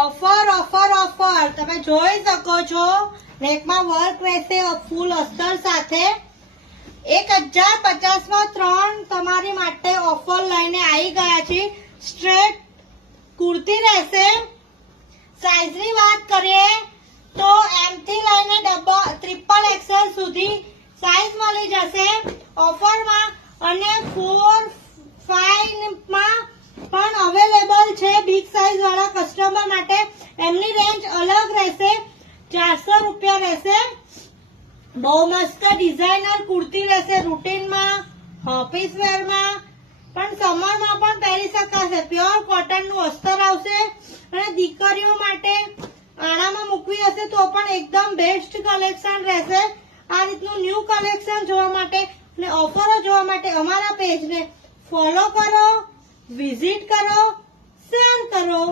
offer offer offer તમે જોઈ શકો છો નેકમાં વર્ક રહેશે ફૂલ અસ્તર સાથે 1050 માં 3 તમારી માટે ઓફર લઈને આવી ગયા છે સ્ટ્રેટ કુર્તી રહેશે સાઈઝ ની વાત કરીએ તો એમ થી લઈને ટ્રિપલ એક્સેલ સુધી સાઈઝ મળી જશે ઓફરમાં અને 4, 5 માં પણ અવેલેબલ છે બિગ સાઈઝ વાળા કસ્ટમર માટે એમની રેન્જ અલગ રહેશે 400 રૂપિયા રહેશે બહુ મસ્ત ડિઝાઇનર કુર્તી રહેશે રૂટીનમાં ઓફિસ વેરમાં પણ સમરમાં પણ પહેરી શકાશે પ્યોર કોટન નું અસ્તર આવશે અને દીકરીઓ માટે આણામાં મૂકવી હશે તો પણ એકદમ બેસ્ટ કલેક્શન રહેશે આ રીતનું ન્યૂ કલેક્શન જોવા માટે અને ઓફરો જોવા માટે અમારા પેજને ફોલો કરો વિઝિટ કરો શેર કરો